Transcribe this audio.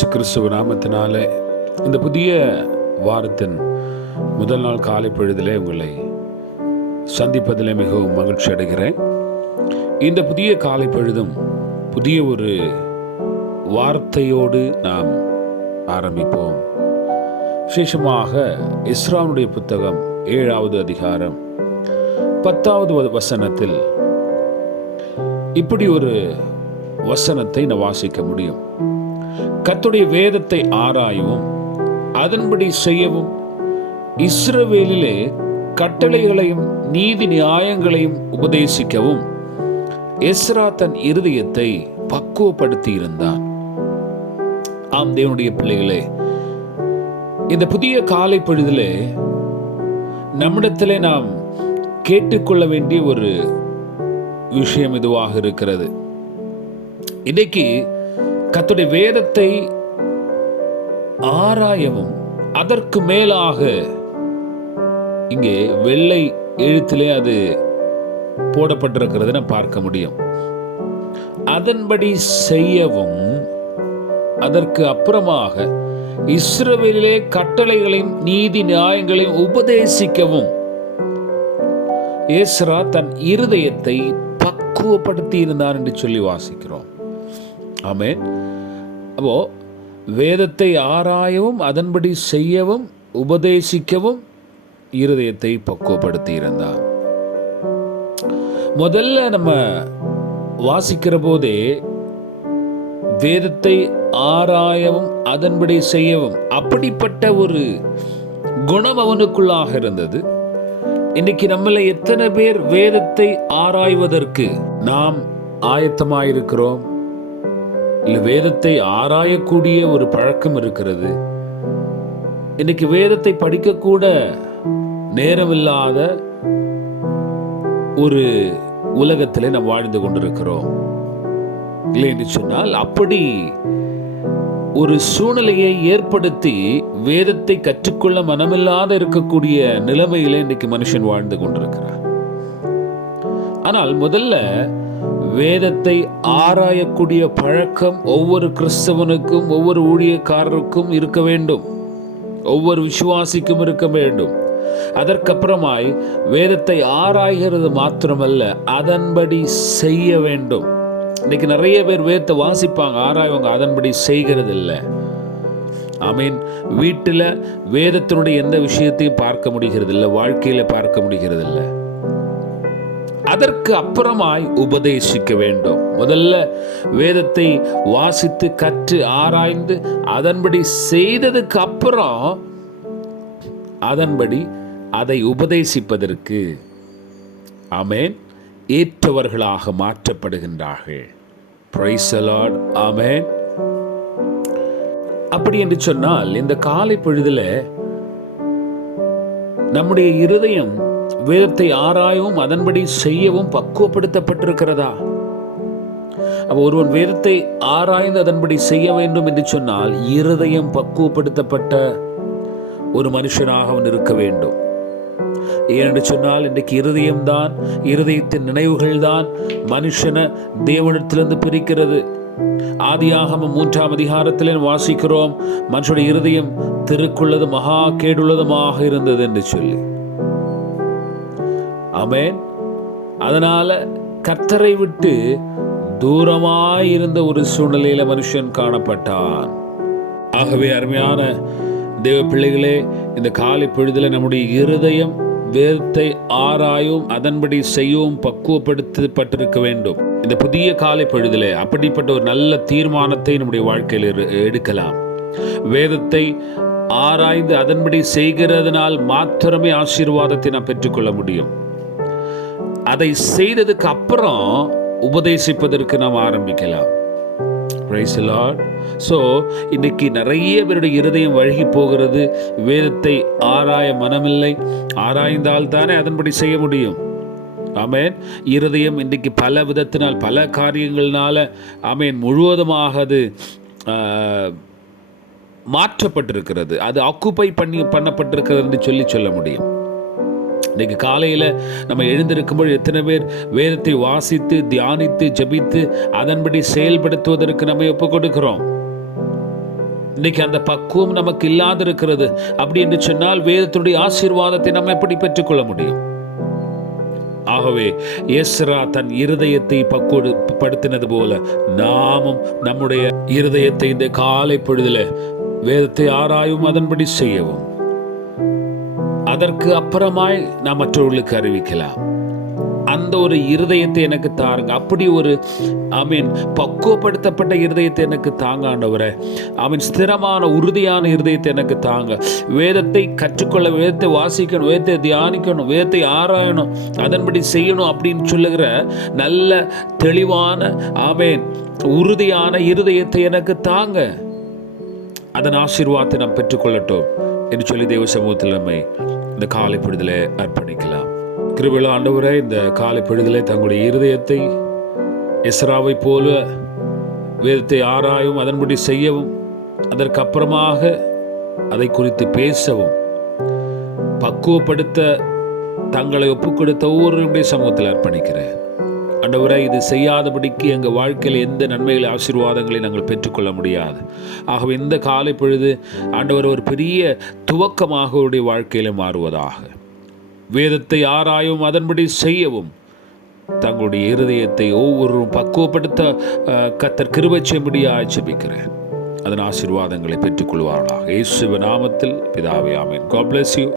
இயேசு கிறிஸ்துவ நாமத்தினாலே இந்த புதிய வாரத்தின் முதல் நாள் காலை பொழுதிலே உங்களை சந்திப்பதிலே மிகவும் மகிழ்ச்சி அடைகிறேன். இந்த புதிய காலை பொழுதும் புதிய ஒரு வார்த்தையோடு நாம் ஆரம்பிப்போம். விசேஷமாக எஸ்ராவுடைய புத்தகம் 7வது அதிகாரம் 10வது வசனத்தில் இப்படி ஒரு வசனத்தை நான் வாசிக்க முடியும். கர்த்தருடைய வேதத்தை ஆராயவும் அதன்படி செய்யவும், இஸ்ரவேலிலே கட்டளைகளையும் நீதி நியாயங்களையும் உபதேசிக்கவும் எஸ்ரா தன் இருதயத்தை பக்குவப்படுத்தி இருந்தான். ஆம் தேவனுடைய பிள்ளைகளே, இந்த புதிய காலை பொழுதிலே நம்மிடத்திலே நாம் கேட்டுக்கொள்ள வேண்டிய ஒரு விஷயம் இதுவாக இருக்கிறது. இன்னைக்கு கர்த்தருடைய வேதத்தை ஆராயவும் அதற்கு மேலாக இங்கே வெள்ளை எழுத்திலே அது போடப்பட்டிருக்கிறது நான் பார்க்க முடியும். அதன்படி செய்யவும், அதற்கு அப்புறமாக இஸ்ரவேலிலே கட்டளைகளையும் நீதி நியாயங்களையும் உபதேசிக்கவும் எஸ்ரா தன் இருதயத்தை பக்குவப்படுத்தி இருந்தார் என்று சொல்லி வாசிக்கிறோம். ஆமென். அப்போ வேதத்தை ஆராயவும் அதன்படி செய்யவும் உபதேசிக்கவும் இருதயத்தை பக்குவப்படுத்தி இருந்தார். முதல்ல நம்ம வாசிக்கிற போதே வேதத்தை ஆராயவும் அதன்படி செய்யவும் அப்படிப்பட்ட ஒரு குணம் அவனுக்குள்ளாக இருந்தது. இன்னைக்கு நம்மள எத்தனை பேர் வேதத்தை ஆராய்வதற்கு நாம் ஆயத்தமாயிருக்கிறோம்? இல்லை வேதத்தை ஆராயக்கூடிய ஒரு பழக்கம் இருக்கிறது. இன்னைக்கு வேதத்தை படிக்கக்கூட நேரமில்லாத ஒரு உலகத்திலே நாம் வாழ்ந்து கொண்டிருக்கிறோம். இல்லை என்று சொன்னால் அப்படி ஒரு சூழ்நிலையை ஏற்படுத்தி வேதத்தை கற்றுக்கொள்ள மனமில்லாத இருக்கக்கூடிய நிலைமையில இன்னைக்கு மனுஷன் வாழ்ந்து கொண்டிருக்கிறார். ஆனால் முதல்ல வேதத்தை ஆராயக்கூடிய பழக்கம் ஒவ்வொரு கிறிஸ்தவனுக்கும் ஒவ்வொரு ஊழியக்காரருக்கும் இருக்க வேண்டும், ஒவ்வொரு விசுவாசிக்கும் இருக்க வேண்டும். அதற்கப்புறமாய் வேதத்தை ஆராய்கிறது மாத்திரமல்ல, அதன்படி செய்ய வேண்டும். இன்னைக்கு நிறைய பேர் வேதத்தை வாசிப்பாங்க, ஆராய்வாங்க, அதன்படி செய்கிறது இல்லை. ஆமீன். வீட்டில் வேதத்தினுடைய எந்த விஷயத்தையும் பார்க்க முடிகிறது இல்லை, வாழ்க்கையில பார்க்க முடிகிறது இல்லை. அதற்கு அப்புறமாய் உபதேசிக்க வேண்டும். முதல்ல வேதத்தை வாசித்து கற்று ஆராய்ந்து அதன்படி செய்ததுக்கு அப்புறம் அதன்படி அதை உபதேசிப்பதற்கு ஆமென் ஏற்றவர்களாக மாற்றப்படுகின்றார்கள். Praise the Lord. ஆமென். அப்படி என்று சொன்னால் இந்த காலை பொழுதுல நம்முடைய இருதயம் வேதத்தை ஆராயவும் அதன்படி செய்யவும் பக்குவப்படுத்தப்பட்டிருக்கிறதா? அப்ப ஒருவன் வேதத்தை ஆராய்ந்து அதன்படி செய்ய வேண்டும் என்று சொன்னால் இருதயம் பக்குவப்படுத்தப்பட்ட ஒரு மனுஷனாக அவன் இருக்க வேண்டும். ஏனென்று சொன்னால் இன்றைக்கு இருதயம்தான், இருதயத்தின் நினைவுகள் தான் மனுஷனை தேவனிடத்திலிருந்து பிரிக்கிறது. ஆதியாகமம் 3ஆம் அதிகாரத்திலே வாசிக்கிறோம், மனுஷனுடைய இருதயம் திருக்குள்ளது மகா கேடுள்ளதுமாக இருந்தது என்று சொல்லி. ஆமென். அதனால கர்த்தரை விட்டு தூரமாயிருந்த ஒரு சூழ்நிலையில மனுஷன் காணப்பட்டான். ஆகவே அருமையான தேவ பிள்ளைகளே, இந்த காலை பொழுதுல நம்முடைய இருதயம் வேதத்தை ஆராயும் அதன்படி செய்யவும் பக்குவப்படுத்தப்பட்டிருக்க வேண்டும். இந்த புதிய காலை பொழுதிலே அப்படிப்பட்ட ஒரு நல்ல தீர்மானத்தை நம்முடைய வாழ்க்கையில் எடுக்கலாம். வேதத்தை ஆராய்ந்து அதன்படி செய்கிறதுனால் மாத்திரமே ஆசீர்வாதத்தை நாம் பெற்றுக்கொள்ள முடியும். அதை செய்ததுக்கு அப்புறம் உபதேசிப்பதற்கு நாம் ஆரம்பிக்கலாம். Praise the Lord. So இன்னைக்கு நிறைய பேருடைய இருதயம் வழுகி போகிறது. வேதத்தை ஆராய மனமில்லை. ஆராய்ந்தால் தானே அதன்படி செய்ய முடியும். ஆமென். இருதயம் இன்றைக்கு பல விதத்தினால் பல காரியங்கள்னால ஆமென் முழுவதுமாக அது மாற்றப்பட்டிருக்கிறது. அது ஆக்குப்பை பண்ணப்பட்டிருக்கிறது என்று சொல்ல முடியும். இன்னைக்கு காலையில் நம்ம எழுந்திருக்கும்போது எத்தனை பேர் வேதத்தை வாசித்து தியானித்து ஜபித்து அதன்படி செயல்படுத்துவதற்கு நம்ம ஒப்பு கொடுக்கிறோம்? இன்னைக்கு அந்த பக்குவம் நமக்கு இல்லாது இருக்கிறது. அப்படி என்று சொன்னால் வேதத்துடைய ஆசீர்வாதத்தை நம்ம எப்படி பெற்றுக்கொள்ள முடியும்? ஆகவே எஸ்ரா தன் இருதயத்தை பக்குவப்படுத்தினது போல நாமும் நம்முடைய இருதயத்தை இந்த காலை பொழுதில் வேதத்தை ஆராயும், அதன்படி செய்யவும், அதற்கு அப்புறமாய் நாம் மற்றவர்களுக்கு அறிவிக்கலாம். அந்த ஒரு இருதயத்தை எனக்கு தாருங்க. அப்படி ஒரு பக்குவப்படுத்தப்பட்ட இருதயத்தை எனக்கு தாங்க ஆண்டவரே. ஸ்திரமான உறுதியான இருதயத்தை எனக்கு தாங்க. வேதத்தை கற்றுக்கொள்ள, வேதத்தை வாசிக்கணும், வேதத்தை தியானிக்கணும், வேதத்தை ஆராயணும், அதன்படி செய்யணும் அப்படின்னு சொல்லுகிற நல்ல தெளிவான உறுதியான இருதயத்தை எனக்கு தாங்க. அதன் ஆசீர்வாதத்தை நாம் பெற்றுக்கொள்ளட்டும் என்று சொல்லி தேவ சமூகத்தில் நம்மை இந்த காலை பொழுதிலே அர்ப்பணிக்கலாம். கிருபையுள்ள ஆண்டவரே, இந்த காலை பொழுதிலே தங்களுடைய இருதயத்தை எஸ்ராவை போல வேதத்தை ஆராயும், அதன்படி செய்யவும், அதற்கு அப்புறமாக அதை குறித்து பேசவும், பக்குவப்படுத்த தங்களை ஒப்புக் கொடுத்த ஒவ்வொருடைய சமூகத்தில் அர்ப்பணிக்கிறேன். ஆண்டவரே, இது செய்யாதபடிக்கு எங்கள் வாழ்க்கையில் எந்த நன்மைகளை, ஆசீர்வாதங்களை நாங்கள் பெற்றுக்கொள்ள முடியாது. ஆகவே இந்த காலை பொழுது ஆண்டவர் ஒரு பெரிய துவக்கமாக அவருடைய வாழ்க்கையில் மாறுவதாக. வேதத்தை ஆராயவும், அதன்படி செய்யவும், தங்களுடைய இருதயத்தை ஒவ்வொருவரும் பக்குவப்படுத்த கர்த்தர் கிருபை செய்யும்படியாக ஜெபிக்கிறேன். அதன் ஆசீர்வாதங்களை பெற்றுக்கொள்வார்களாக. இயேசுவின் நாமத்தில் பிதாவே, ஆமென். God bless you.